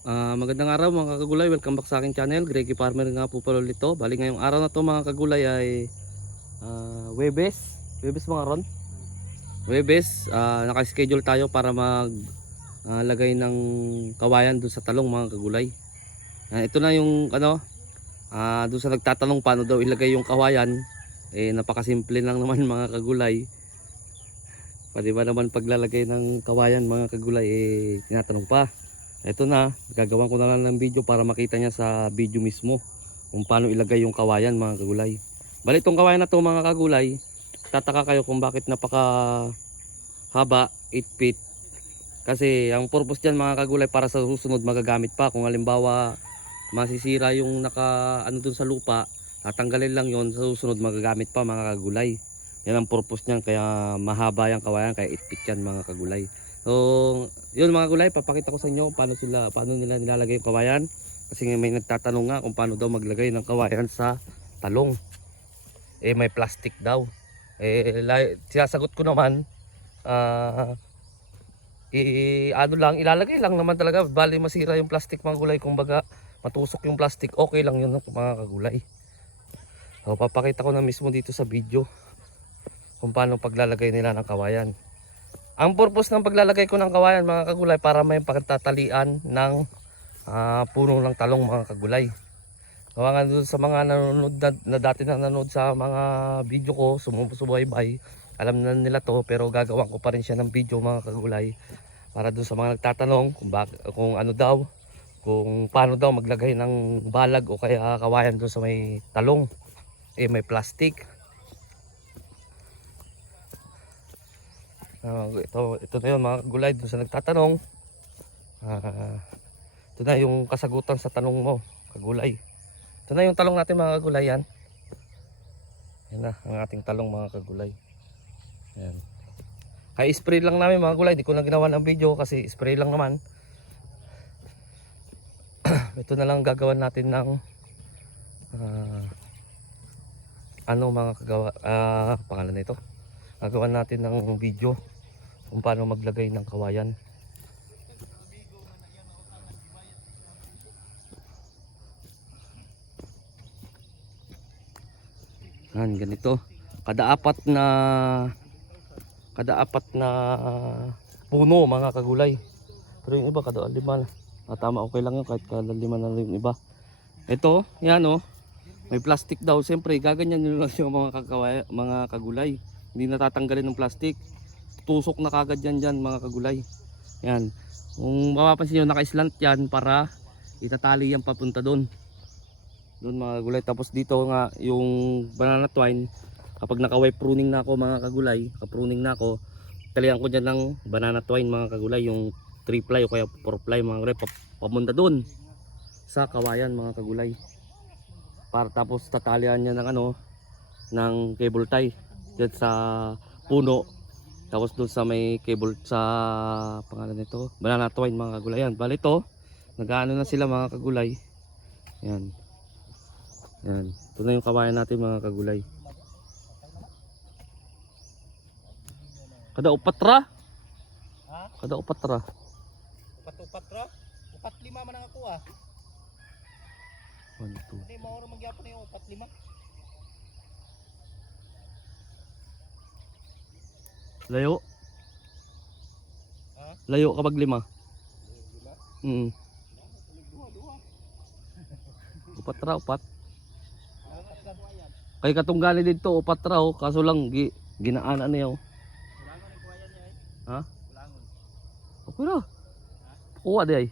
Ah, magandang araw mga kagulay, welcome back sa aking channel. Greggy Farmer nga po pala ulit. Bali ngayong araw na to mga kagulay ay ah, Webes. Webes mga ron? Webes, ah, naka-schedule tayo para mag ah, lagay ng kawayan dun sa talong mga kagulay. Ah, ito na yung ano, ah, dun sa nagtatanong paano daw ilagay yung kawayan. Eh napakasimple lang naman mga kagulay. Pwede ba naman paglalagay ng kawayan mga kagulay eh tinatanong pa. Ito na, gagawan ko na lang ng video para makita niya sa video mismo kung paano ilagay yung kawayan mga kagulay. Bali itong kawayan na to mga kagulay, tataka kayo kung bakit napaka haba, 8 feet. Kasi ang purpose dyan mga kagulay para sa susunod magagamit pa. Kung halimbawa masisira yung naka ano dun sa lupa, tatanggalin lang yon sa susunod magagamit pa mga kagulay. Yan ang purpose niyan kaya mahaba yung kawayan kaya 8 feet yan mga kagulay. So, yun mga gulay, papakita ko sa inyo paano sila paano nila nilalagay yung kawayan. Kasi may nagtatanong nga kung paano daw maglagay ng kawayan sa talong. Eh may plastic daw. Eh sinasagot ko naman ah i ano lang ilalagay lang naman talaga bali masira yung plastic mga gulay kumbaga matusok yung plastic okay lang yun mga kagulay. So papakita ko na mismo dito sa video kung paano paglalagay nila ng kawayan. Ang purpose ng paglalagay ko ng kawayan mga kagulay para may pagtatalian ng ah, puno ng talong mga kagulay. Gawa nga doon sa mga nanonood na, na dati na nanonood sa mga video ko, sumusubaybay, alam na nila to pero gagawan ko pa rin siya ng video mga kagulay para doon sa mga nagtatanong kung, bak kung ano daw, kung paano daw maglagay ng balag o kaya kawayan doon sa may talong. Eh may plastic. Ah, ito, ito na yun mga gulay dun sa nagtatanong. Ah, ito na yung kasagutan sa tanong mo, kagulay. Ito na yung talong natin mga kagulay yan. Yan na ang ating talong mga kagulay. Yan. Kaya spray lang namin mga gulay, di ko na ginawa ng video kasi spray lang naman. ito na lang gagawan natin ng ah, ano mga kagawa, ah, pangalan nito. Gagawan natin ng video kung paano maglagay ng kawayan. Yan, ganito. Kada apat na kada apat na puno mga kagulay. Pero yung iba kada lima na. Ah, tama, okay lang yun kahit kada lima na yung iba. Ito, yan oh. May plastic daw. Siyempre, gaganyan nyo lang yung mga, kakaway, mga kagulay. Hindi natatanggalin ng plastic. Tusok na kagad yan dyan mga kagulay. Yan. Kung mapapansin nyo, naka-slant yan para itatali yan papunta doon. Doon mga kagulay. Tapos dito nga yung banana twine. Kapag naka-wipe pruning na ako mga kagulay, naka-pruning na ako, talihan ko dyan ng banana twine mga kagulay. Yung 3 ply o kaya 4 ply mga kagulay. pap- Papunta doon sa kawayan mga kagulay. Para tapos tatalian niya ng ano, ng cable tie dyan sa puno. Tapos doon sa may cable sa pangalan nito banana twine mga kagulay. Yan bali ito nagaano na sila mga kagulay. Yan yan ito na yung kawayan natin mga kagulay. Kada upatra Ha? kada upatra Upat-upat ra? Upat lima man ang ako ah. 1, 2 Hindi mo oras magyapon yung upat lima. Layo Ha? layo kapag lima Lima? mm. Upat ra upat kay katong gali dito upat ra oh, kaso lang gi, ginaan ano yaw Kulangon ang kuwayan niya eh. Ha? Okay ra kuha di ay.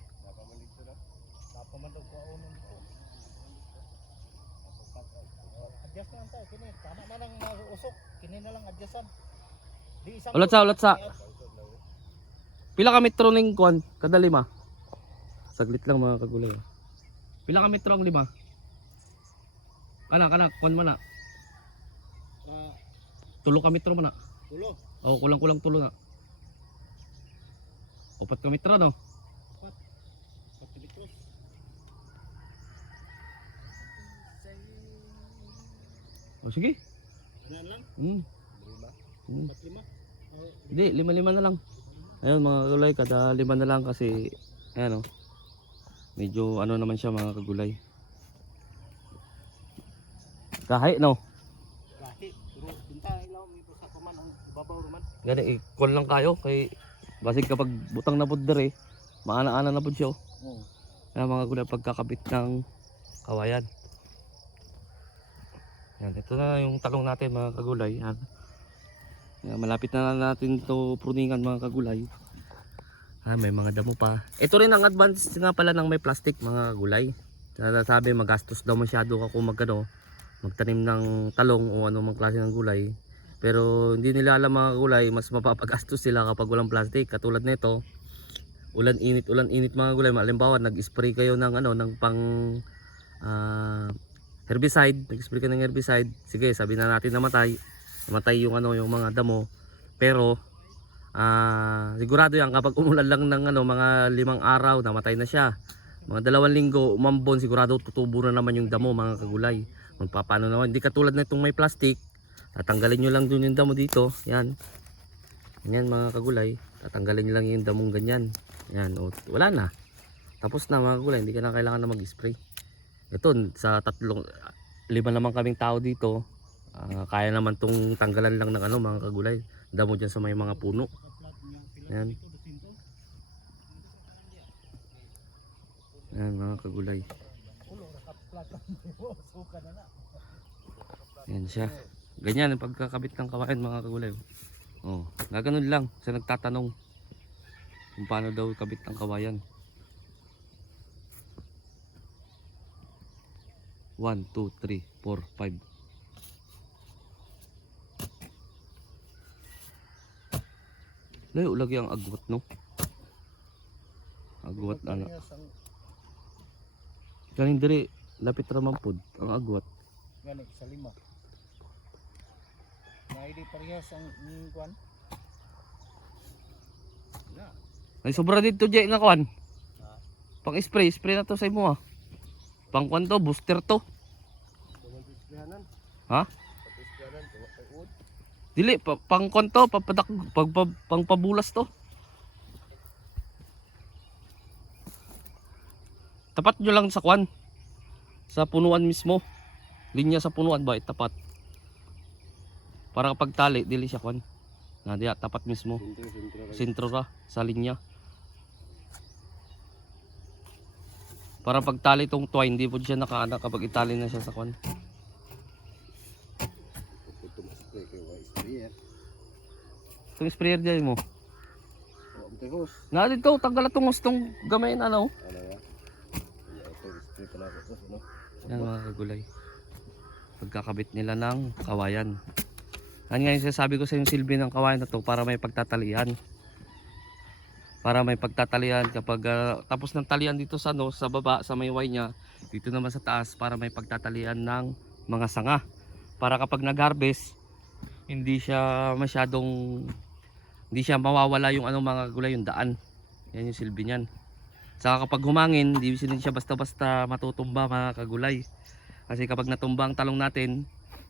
Adjust na lang tayo. Kini. Tama na lang mausok. Kini na lang adjustan. Ulat sa, ulat sa. Pila ka metro ning kuan? Kada lima. Saglit lang mga kagulay. oh. Pila ka metro ang lima? Kana kana kuan man na. Ah, Tulo ka metro man na. ulo. O kulang-kulang tulo na. Upat ka metro no. Pagtibikos. O sige. Ano lang? Hmm. Lima. hmm. Upat lima. Hindi, lima-lima na lang. Ayun mga kagulay, kada lima na lang kasi ayan oh. Medyo ano naman siya mga kagulay. Kahit no. Lahi. Pero binta ilaw may sa paman ang ibabaw naman. Gani, i-call lang kayo kay basig kapag butang na pud dere, maana-ana na pud siya. oh. Oo. Kaya mga gulay pagkakabit ng kawayan. Yan, ito na yung talong natin mga kagulay. Yan. Malapit na natin to pruningan mga kagulay. Ah, may mga damo pa. Ito rin ang advantage nga pala ng may plastic mga kagulay. Sabi magastos daw masyado ako magano magtanim ng talong o ano mang klase ng gulay. Pero hindi nila alam mga gulay, mas mapapagastos sila kapag walang plastic. Katulad nito, ulan init ulan init mga gulay halimbawa nag-spray kayo ng ano ng pang ah, herbicide nag-spray ka ng herbicide sige sabi na natin namatay namatay yung ano yung mga damo. Pero ah, sigurado yan kapag umulan lang ng ano mga limang araw namatay na siya. Mga dalawang linggo umambon sigurado tutubo na naman yung damo mga kagulay. Magpapano naman hindi katulad na itong may plastic. Tatanggalin nyo lang dun yung damo dito yan. Yan mga kagulay. Tatanggalin nyo lang yung damong ganyan. Yan o wala na. Tapos na mga kagulay hindi ka na kailangan na mag-spray. Ito sa tatlong lima naman kaming tao dito ah, kaya naman tong tanggalan lang ng ano mga kagulay. Damo dyan sa may mga puno. Yan. Yan mga kagulay. Yan siya. Ganyan ang pagkakabit ng kawain mga kagulay. Oh gaganon lang sa nagtatanong kung paano daw kabit ang kawayan. 1, 2, 3, 4, 5 Layo lagi ang agwat no Agwat ano Parehas ang Kanin diri lapit ra man pud ang agwat gani sa lima. Na hindi parehas ang mm, kwan. Na. Ay sobra dito jay nga kwan. Pang spray, spray na to sa imo ah. Pang kwan to, booster to. Ha? Dili, pa, pang kwan to, papadak, pag, pag, pang pabulas to. Tapat nyo lang sa kwan. Sa punuan mismo. Linya sa punuan ba, tapat. Para kapag tali, dili siya kwan. Na diya, tapat mismo. Sentro ra, sa linya. Para pag tali tong twine, hindi po siya nakaanak kapag itali na siya sa kwan. Itong sprayer dyan mo. Na dito, tanggal itong gustong gamay na ano. Yan mga kagulay. Pagkakabit nila ng kawayan. Yan nga yung sinasabi ko sa yung silbi ng kawayan na to para may pagtatalian. Para may pagtatalian kapag ah, tapos ng talian dito sa no, sa baba, sa may way niya, dito naman sa taas para may pagtatalian ng mga sanga. Para kapag nag-harvest, hindi siya masyadong hindi siya mawawala yung ano mga gulay yung daan. Yan yung silbi niyan. Saka kapag humangin, hindi siya basta-basta matutumba mga kagulay. Kasi kapag natumba ang talong natin,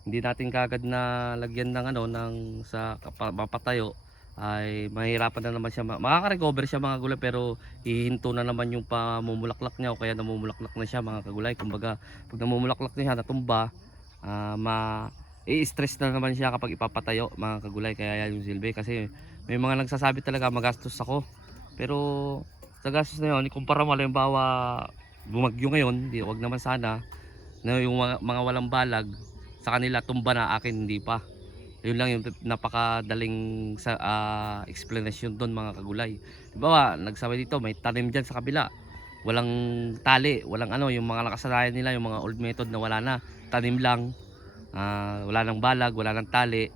hindi natin kagad na lagyan ng ano ng sa mapatayo ay mahirapan na naman siya ma- makaka-recover siya mga gulay pero hihinto na naman yung pamumulaklak niya o kaya namumulaklak na siya mga kagulay kumbaga pag namumulaklak na siya natumba ah, ma i-stress na naman siya kapag ipapatayo mga kagulay kaya yan yung silbi. Kasi may mga nagsasabi talaga magastos ako. Pero sa gastos na yun ikumpara mo halimbawa bumagyo ngayon di wag naman sana na yung mga, mga walang balag sa kanila tumba na akin hindi pa. Yun lang yung napakadaling sa ah, explanation doon mga kagulay. Di ba nagsabay dito may tanim dyan sa kabila. Walang tali walang ano yung mga nakasanayan nila yung mga old method na wala na tanim lang Ah, wala nang balag wala nang tali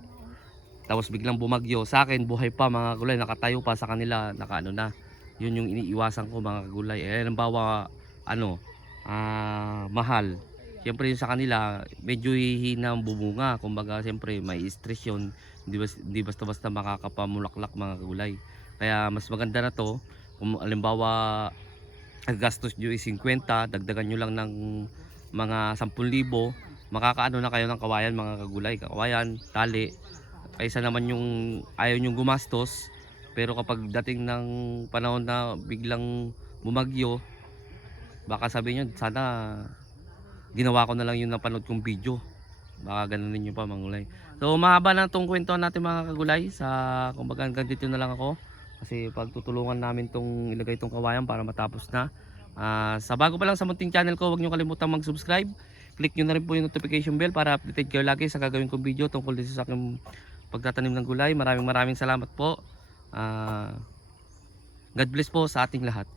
tapos biglang bumagyo sa akin buhay pa mga kagulay nakatayo pa sa kanila naka ano na yun yung iniiwasan ko mga kagulay eh halimbawa ano ah, mahal Siyempre yung sa kanila, medyo hihina ang bumunga. Kumbaga, siyempre may stress yun. Hindi, bas, hindi basta-basta makakapamulaklak mga kagulay. Kaya mas maganda na to. Kung alimbawa, gastos nyo is 50, dagdagan nyo lang ng mga 10,000. Makakaano na kayo ng kawayan mga kagulay. Kawayan, tali. Kaysa naman yung ayaw nyong gumastos. Pero kapag dating ng panahon na biglang bumagyo, baka sabihin nyo, sana ginawa ko na lang yung napanood kong video. Baka ganun ninyo pa mangulay. So mahaba na itong kwento natin mga kagulay. Sa, kumbaga hanggang dito na lang ako. Kasi pagtutulungan namin tong ilagay itong kawayan para matapos na. Ah, sa bago pa lang sa munting channel ko, huwag nyo kalimutan mag-subscribe. Click nyo na rin po yung notification bell para updated kayo lagi sa gagawin kong video tungkol dito sa aking pagtatanim ng gulay. Maraming maraming salamat po. Ah, God bless po sa ating lahat.